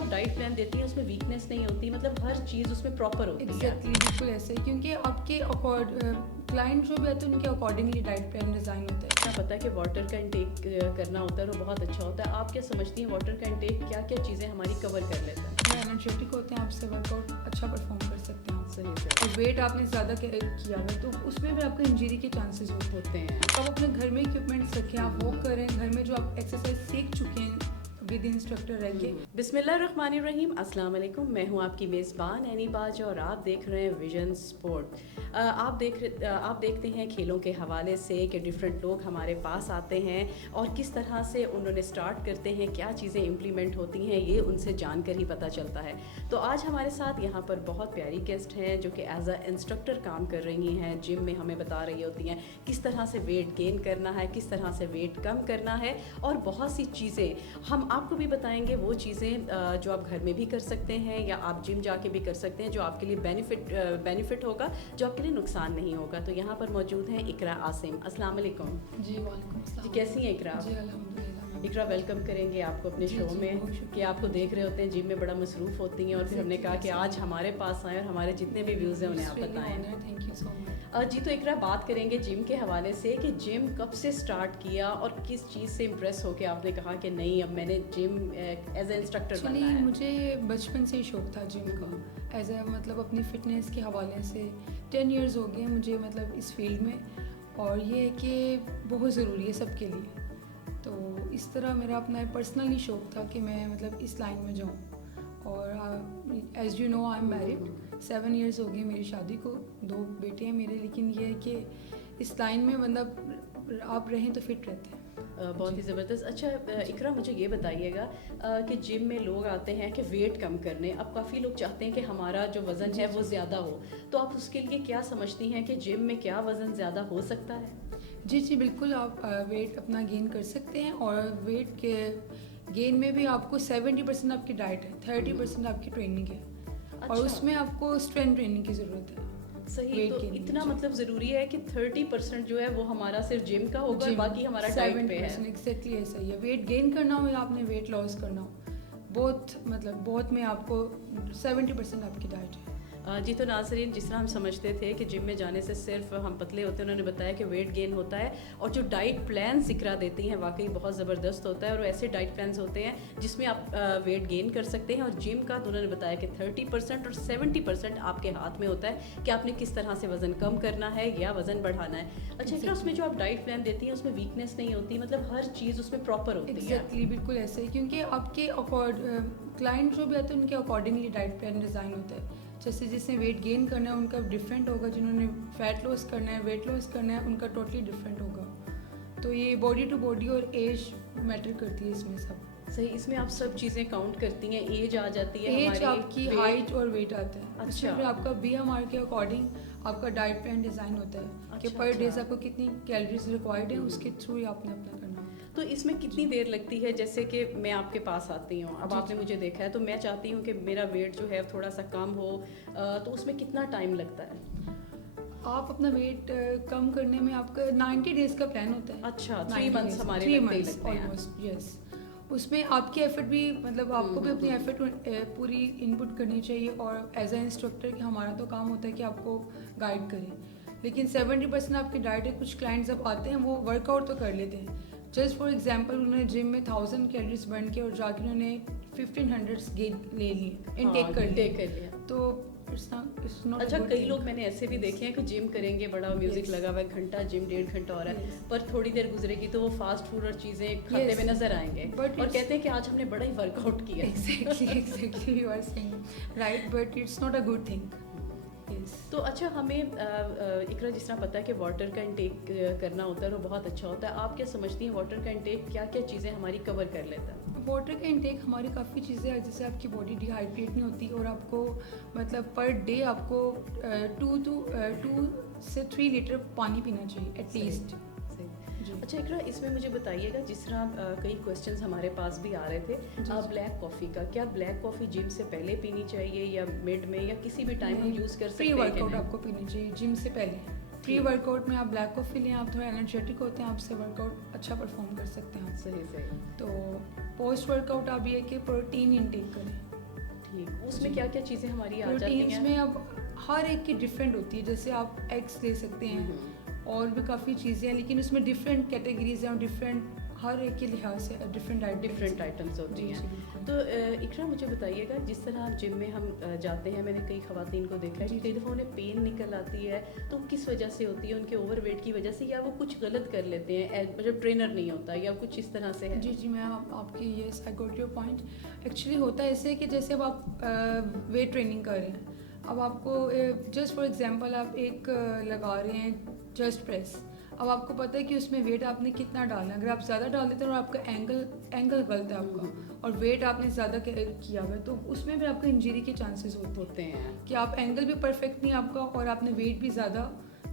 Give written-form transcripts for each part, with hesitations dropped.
आप diet plan देती हैं उसमें वीकनेस नहीं होती, मतलब हर चीज़ उसमें प्रॉपर होती है? एग्जैक्टली बिल्कुल ऐसे ही, क्योंकि आपके क्लाइंट जो भी आते हैं उनके अकॉर्डिंगली डाइट प्लान डिज़ाइन होता है। क्या पता है कि वाटर का इंटेक करना होता है और वो बहुत अच्छा होता है। आप क्या समझती हैं वाटर का इंटेक क्या क्या चीज़ें हमारी कवर कर लेता है? वो एनर्जेटिक होते हैं, आपसे वर्कआउट अच्छा परफॉर्म कर सकते हैं। सही से और वेट आपने ज़्यादा किया है तो उसमें भी आपको इंजरी के चांसेस होते हैं। आप अपने घर में इक्विपमेंट्स रखें, आप वॉक करें घर में, जो आप एक्सरसाइज सीख चुके हैं विद इंस्ट्रक्टर रह के। बिस्मिल्लाहिर्रहमानिर्रहीम, अस्सलाम वालेकुम। मैं हूं आपकी मेज़बान एनी बाज और आप देख रहे हैं विजन स्पोर्ट। आप देखते हैं खेलों के हवाले से कि डिफरेंट लोग हमारे पास आते हैं और किस तरह से उन्होंने स्टार्ट करते हैं, क्या चीज़ें इम्प्लीमेंट होती हैं, ये उनसे जानकर ही पता चलता है। तो आज हमारे साथ यहाँ पर बहुत प्यारी गेस्ट हैं जो कि एज अ इंस्ट्रक्टर काम कर रही हैं, जिम में हमें बता रही होती हैं किस तरह से वेट गेन करना है, किस तरह से वेट कम करना है, और बहुत सी चीज़ें हम आपको भी बताएंगे। वो चीज़ें जो आप घर में भी कर सकते हैं या आप जिम जाके भी कर सकते हैं, जो आपके लिए बेनिफिट होगा, जो आपके लिए नुकसान नहीं होगा। तो यहाँ पर मौजूद हैं इकरा आसिम। अस्सलाम वालेकुम जी वालेकुम अस्सलाम। जी, कैसी हैं इकरा? जी अल्हम्दुलिल्लाह। इकरा, वेलकम करेंगे आपको अपने शो में कि आपको देख रहे होते हैं जिम में बड़ा मसरूफ़ होती हैं, और फिर हमने कहा कि आज हमारे पास आएँ और हमारे जितने भी व्यूज़ हैं उन्हें आप बताएं। Thank you so much. जी, तो इकरा बात करेंगे जिम के हवाले से कि जिम कब से स्टार्ट किया और किस चीज़ से इम्प्रेस होकर आपने कहा कि नहीं अब मैंने जिम एज ए इंस्ट्रक्टर बनना है? मुझे बचपन से ही शौक था जिम का, एज ए मतलब अपनी फ़िटनेस के हवाले से 10 इयर्स हो गए मुझे मतलब इस फील्ड में, और ये है कि बहुत ज़रूरी है सबके लिए। तो इस तरह मेरा अपना पर्सनली शौक था कि मैं मतलब इस लाइन में जाऊँ। और as you know I am married, 7 years हो गए मेरी शादी को, 2 बेटे हैं मेरे। लेकिन ये है कि इस लाइन में बंदा आप रहें तो फिट रहते हैं। बहुत ही ज़बरदस्त। अच्छा इकरा, मुझे ये बताइएगा कि जिम में लोग आते हैं कि वेट कम करने। अब काफ़ी लोग चाहते हैं कि हमारा जो वज़न है वो ज़्यादा हो, तो आप उसके लिए क्या समझती हैं कि जिम में क्या वज़न ज़्यादा हो सकता है? जी बिल्कुल, आप वेट अपना गेन कर सकते हैं, और वेट के गेन में भी आपको 70% आपकी डाइट है, 30% आपकी ट्रेनिंग है। अच्छा। और उसमें आपको स्ट्रेंथ ट्रेनिंग की ज़रूरत है। सही, तो इतना मतलब ज़रूरी है कि 30% जो है वो हमारा सिर्फ जिम का होगा और बाकी हमारा डाइट पे है। एग्जैक्टली ऐसा ही है। वेट गेन करना हो या आपने वेट लॉस करना हो, बहुत में आपको 70% आपकी डाइट है। जी, तो नाज़रीन, जिस तरह हम समझते थे कि जिम में जाने से सिर्फ हम पतले होते हैं, उन्होंने बताया कि वेट गेन होता है, और जो डाइट प्लान सिकरा देती हैं वाकई बहुत ज़बरदस्त होता है। और ऐसे डाइट प्लान्स होते हैं जिसमें आप वेट गेन कर सकते हैं, और जिम का तो उन्होंने बताया कि 30% और 70% आपके हाथ में होता है कि आपने किस तरह से वज़न कम करना है या वज़न बढ़ाना है। अच्छा फिर उसमें जो आप डाइट प्लान देती हैं उसमें वीकनेस नहीं होती, मतलब हर चीज़ उसमें प्रॉपर होती है? एग्जैक्टली बिल्कुल ऐसे ही, क्योंकि आपके क्लाइंट जो भी आते हैं उनके अकॉर्डिंगली डाइट प्लान डिज़ाइन होता है। जैसे जिसने वेट गेन करना है उनका डिफरेंट होगा, जिन्होंने फैट लॉस करना है, वेट लॉस करना है, उनका टोटली डिफरेंट होगा। तो ये बॉडी टू बॉडी और एज मैटर करती है इसमें सब। सही, इसमें आप सब चीज़ें काउंट करती हैं? एज आ जाती है, एज, आपकी हाइट और वेट आता है। अच्छा। फिर आपका BMR के अकॉर्डिंग आपका डाइट प्लान डिज़ाइन होता है कि पर डेज आपको कितनी कैलोरीज रिक्वायर्ड है, उसके थ्रू ही आपने अपना करना। तो इसमें कितनी देर लगती है? जैसे कि मैं आपके पास आती हूँ, अब आपने मुझे देखा है, तो मैं चाहती हूँ कि मेरा वेट जो है थोड़ा सा कम हो, तो उसमें कितना टाइम लगता है? आप अपना वेट कम करने में आपका 90 डेज़ का प्लान होता है। अच्छा, 3 मंथ्स हमारे 3 लगते मंथ्स हैं ऑलमोस्ट, यस। उसमें आपकी एफर्ट भी मतलब आपको भी अपनी एफर्ट पूरी इनपुट करनी चाहिए, और एज ए इंस्ट्रक्टर कि हमारा तो काम होता है कि आपको गाइड करें। लेकिन 70% आपकी डाइट है। कुछ क्लाइंट्स जब आते हैं वो वर्कआउट तो कर लेते हैं, जस्ट फॉर एग्जांपल उन्होंने जिम में 1000 कैलोरीज बर्न किया और जाके उन्होंने 1500 गेन ले लिए, इनटेक कर लिया। तो it's not अच्छा, a good कई thing. लोग मैंने ऐसे भी देखे हैं कि जिम करेंगे, बड़ा म्यूजिक लगा हुआ है, घंटा जिम, 1.5 घंटा हो रहा है, पर थोड़ी देर गुजरेगी तो वो फास्ट फूड और चीज़ें खाते हुए नजर आएंगे और कहते हैं कि आज हमने बड़ा ही वर्कआउट किया। Exactly, you are saying right, but it's not a good thing. तो अच्छा, हमें इकरा जिस तरह पता है कि वाटर का इंटेक करना होता है वो बहुत अच्छा होता है, आप क्या समझती हैं वाटर का इंटेक क्या क्या चीज़ें हमारी कवर कर लेता है? वाटर का इंटेक हमारी काफ़ी चीज़ें हैं, जैसे आपकी बॉडी डिहाइड्रेट नहीं होती, और आपको मतलब पर डे आपको 2 से 3 लीटर पानी पीना चाहिए एटलीस्ट। अच्छा इकरा, इसमें मुझे बताइएगा, जिस तरह कई क्वेश्चंस हमारे पास भी आ रहे थे, ब्लैक कॉफ़ी का, क्या ब्लैक कॉफ़ी जिम से पहले पीनी चाहिए या मिड में या किसी भी टाइम हम यूज़ कर सकते हैं? प्री वर्कआउट आपको पीनी चाहिए, जिम से पहले। प्री वर्कआउट में आप ब्लैक कॉफ़ी लें, आप थोड़ा एनर्जेटिक होते हैं, आपसे वर्कआउट अच्छा परफॉर्म कर सकते हैं आप। सही। तो पोस्ट वर्कआउट आप ये कि प्रोटीन इंटेक करें। ठीक, उसमें क्या क्या चीज़ें हमारी आ जाती हैं? प्रोटीन्स में अब हर एक की डिफरेंट होती है, जैसे आप एग्स ले सकते हैं और भी काफ़ी चीज़ें हैं, लेकिन उसमें डिफरेंट कैटेगरीज हैं और डिफरेंट हर एक के लिहाज से डिफरेंट आइटम्स होती हैं। तो इकरा मुझे बताइएगा, जिस तरह जिम में हम जाते हैं, मैंने कई ख़वातीन को देखा है कि कई दफ़ा उन्हें पेन निकल आती है, तो किस वजह से होती है? उनके ओवरवेट की वजह से, या वो कुछ गलत कर लेते हैं, मतलब ट्रेनर नहीं होता, या कुछ इस तरह से है? जी मैं आपकी ये I got your point. Actually होता है ऐसे कि जैसे अब आप वेट ट्रेनिंग कर रहे हैं, अब आपको जस्ट फॉर एग्जांपल आप एक लगा रहे हैं चेस्ट प्रेस, अब आपको पता है कि उसमें वेट आपने कितना डालना है। अगर आप ज़्यादा डाल देते हैं और आपका एंगल गलत है आपका और वेट आपने ज़्यादा किया हुआ है, तो उसमें भी आपको इंजरी के चांसेस होते हैं कि आप एंगल भी परफेक्ट नहीं आपका और आपने वेट भी ज़्यादा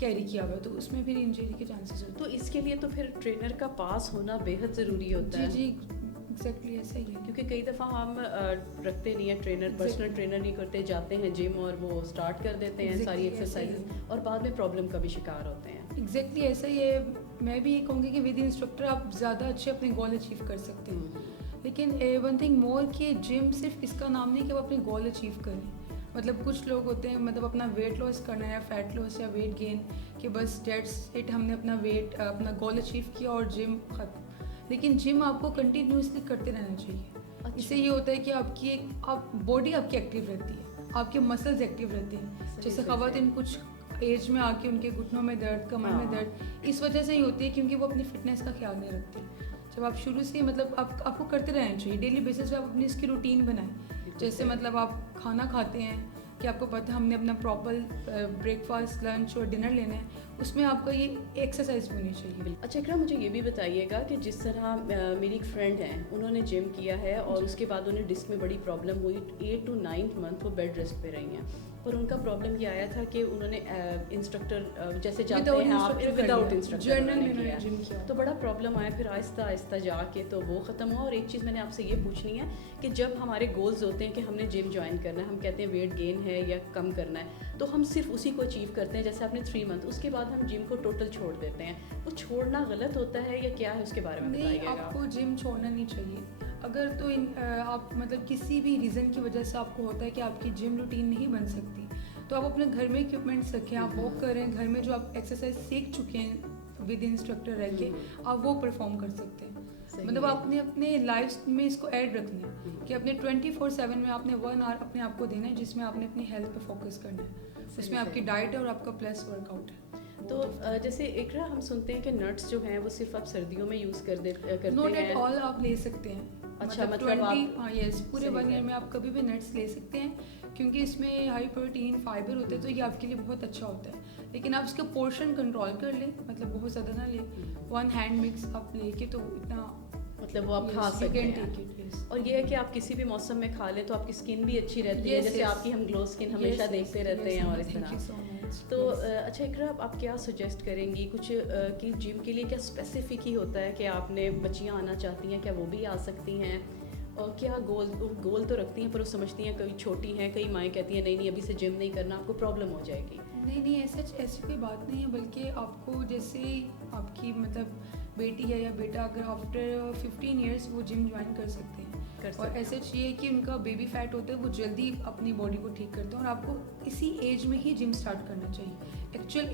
कैरी किया हुआ है, तो उसमें फिर इंजरी के चांसेस होते हैं। तो इसके लिए तो फिर ट्रेनर का पास होना बेहद ज़रूरी होता है। जी एग्जैक्टली ऐसा ही है, क्योंकि कई दफ़ा हम रखते नहीं है ट्रेनर, पर्सनल ट्रेनर नहीं करते, जाते हैं जिम और वो स्टार्ट कर देते हैं सारी एक्सरसाइज और बाद में प्रॉब्लम का भी शिकार होते हैं। एग्जैक्टली ऐसा ही है। मैं भी ये कहूँगी कि विद इंस्ट्रक्टर आप ज़्यादा अच्छे अपने गोल अचीव कर सकते हैं, लेकिन वन थिंग मोर कि जिम सिर्फ इसका नाम नहीं कि आप अपने गोल अचीव करें। मतलब कुछ लोग होते हैं, मतलब अपना वेट लॉस करना है या फैट लॉस या वेट गेन, कि बस डेट्स इट, हमने अपना गोल अचीव किया और जिम ख़त्म। लेकिन जिम आपको कंटिन्यूसली करते रहना चाहिए। इससे ये होता है कि आपकी बॉडी आपकी एक्टिव रहती है, आपके मसल्स एक्टिव रहते हैं। जैसे ख़वातीन कुछ एज में आके उनके घुटनों में दर्द, कमर में दर्द, इस वजह से ही होती है क्योंकि वो अपनी फिटनेस का ख्याल नहीं रखती। जब आप शुरू से मतलब आपको करते रहना चाहिए, डेली बेसिस पे आप अपनी इसकी रूटीन बनाएं। जैसे मतलब आप खाना खाते हैं कि आपको पता है हमने अपना प्रॉपर ब्रेकफास्ट, लंच और डिनर लेना है, उसमें आपका ये एक्सरसाइज होनी चाहिए। अच्छा इकरा, मुझे ये भी बताइएगा कि जिस तरह मेरी एक फ्रेंड है, उन्होंने जिम किया है और उसके बाद उन्हें डिस्क में बड़ी प्रॉब्लम हुई, 8 to 9 मंथ वो बेड रेस्ट पे रही हैं, पर उनका प्रॉब्लम ये आया था कि उन्होंने इंस्ट्रक्टर जैसे जाते हैं आप, विदाउट इंस्ट्रक्टर जिम किया, तो बड़ा प्रॉब्लम आया। फिर आहिस्ता आहिस्ता जाके तो वो ख़त्म हुआ। और एक चीज़ मैंने आपसे ये पूछनी है कि जब हमारे गोल्स होते हैं कि हमने जिम ज्वाइन करना है, हम कहते हैं वेट गेन है या कम करना है, तो हम सिर्फ उसी को अचीव करते हैं। जैसे आपने 3 मंथ, उसके बाद हम जिम को टोटल छोड़ देते हैं, वो छोड़ना गलत होता है या क्या है, उसके बारे में बताइएगा। आपको जिम छोड़ना नहीं चाहिए। अगर तो आप मतलब किसी भी रीज़न की वजह से आपको होता है कि आपकी जिम रूटीन नहीं बन सकती, तो आप अपने घर में इक्विपमेंट्स रखें, आप वॉक करें, घर में जो आप एक्सरसाइज सीख चुके हैं विद इंस्ट्रक्टर रह के, आप वो परफॉर्म कर सकते हैं। मतलब आपने अपने लाइफ में इसको ऐड रखना है कि अपने 24/7 में आपने 1 आवर अपने आप को देना है, जिसमें आपने अपनी हेल्थ पे फोकस करना है। उसमें आपकी डाइट है और आपका प्लस वर्कआउट है। तो जैसे एकरा, हम सुनते हैं कि नट्स जो हैं वो सिर्फ आप सर्दियों में यूज़ करते हैं। नॉट एट ऑल आप ले सकते हैं। अच्छा, मतलब 20 हाँ यस, पूरे 1 ईयर में आप कभी भी नट्स ले सकते हैं, क्योंकि इसमें हाई प्रोटीन फाइबर होते हैं, तो ये आपके लिए बहुत अच्छा होता है। लेकिन आप इसका पोर्शन कंट्रोल कर लें, मतलब बहुत ज़्यादा ना ले, 1 हैंड मिक्स आप लेके तो इतना मतलब वो आप खा सकते हैं। और ये है कि आप किसी भी मौसम में खा लें तो आपकी स्किन भी अच्छी रहती है, जैसे आपकी हम ग्लो स्किन हमेशा देखते रहते हैं और इस तरह। तो अच्छा इकरा, आप क्या सजेस्ट करेंगी कुछ कि जिम के लिए क्या स्पेसिफिक ही होता है कि आपने बच्चियाँ आना चाहती हैं, क्या वो भी आ सकती हैं? और क्या गोल तो रखती हैं पर वो समझती हैं, कई छोटी हैं, कई माएँ कहती हैं नहीं अभी से जिम नहीं करना, आपको प्रॉब्लम हो जाएगी। नहीं ऐसी कोई बात नहीं है, बल्कि आपको जैसे आपकी मतलब बेटी है या बेटा, अगर आफ्टर 15 ईयर्स वो जिम ज्वाइन कर सकते हैं। और ऐसे चाहिए कि उनका बेबी फैट होता है वो जल्दी अपनी बॉडी को ठीक करते हैं, और आपको इसी एज में ही जिम स्टार्ट करना चाहिए। एक्चुअल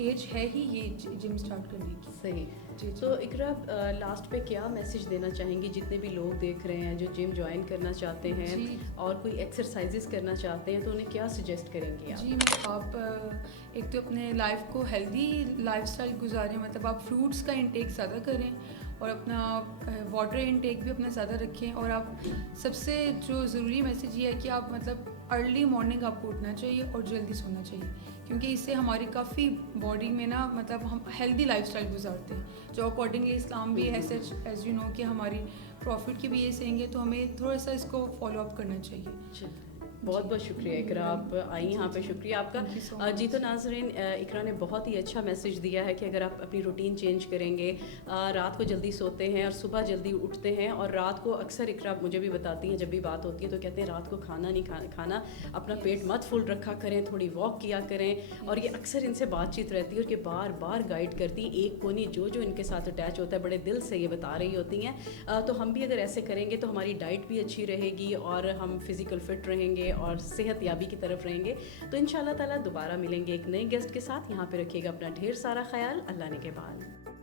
एज है ही ये जिम स्टार्ट करने की। सही जी। तो इकरा, लास्ट पे क्या मैसेज देना चाहेंगी जितने भी लोग देख रहे हैं जो जिम ज्वाइन करना चाहते हैं और कोई एक्सरसाइजेस करना चाहते हैं, तो उन्हें क्या सजेस्ट करेंगी आप? जी आप एक तो अपने लाइफ को हेल्दी लाइफस्टाइल गुजारें, मतलब आप फ्रूट्स का इंटेक ज़्यादा करें और अपना वाटर इंटेक भी अपना ज़्यादा रखें। और आप सबसे जो ज़रूरी मैसेज ये है कि आप मतलब अर्ली मॉर्निंग आपको उठना चाहिए और जल्दी सोना चाहिए, क्योंकि इससे हमारी काफ़ी बॉडी में ना मतलब हम हेल्दी लाइफस्टाइल गुजारते हैं, जो अकॉर्डिंगली इस्लाम भी एज यू नो कि हमारी प्रॉफिट की भी ये सेंगे, तो हमें थोड़ा सा इसको फॉलो अप करना चाहिए। बहुत बहुत शुक्रिया इकरा, आप आई यहाँ पे, शुक्रिया आपका। Thank you so जी तो much. नाजरीन, इकरा ने बहुत ही अच्छा मैसेज दिया है कि अगर आप अपनी रूटीन चेंज करेंगे, रात को जल्दी सोते हैं और सुबह जल्दी उठते हैं, और रात को अक्सर इकरा मुझे भी बताती हैं जब भी बात होती है तो कहते हैं रात को खाना नहीं खाना, अपना पेट मत फुल रखा करें, थोड़ी वॉक किया करें। और ये अक्सर इनसे बातचीत रहती है और कि बार बार गाइड करती हैं, एक कोनी जो जो इनके साथ अटैच होता है बड़े दिल से ये बता रही होती हैं। तो हम भी अगर ऐसे करेंगे तो हमारी डाइट भी अच्छी रहेगी और हम फिज़िकल फिट रहेंगे और सेहत याबी की तरफ रहेंगे। तो इंशाल्लाह ताला दोबारा मिलेंगे एक नए गेस्ट के साथ। यहाँ पे रखिएगा अपना ढेर सारा ख्याल। अल्लाह ने के बाद।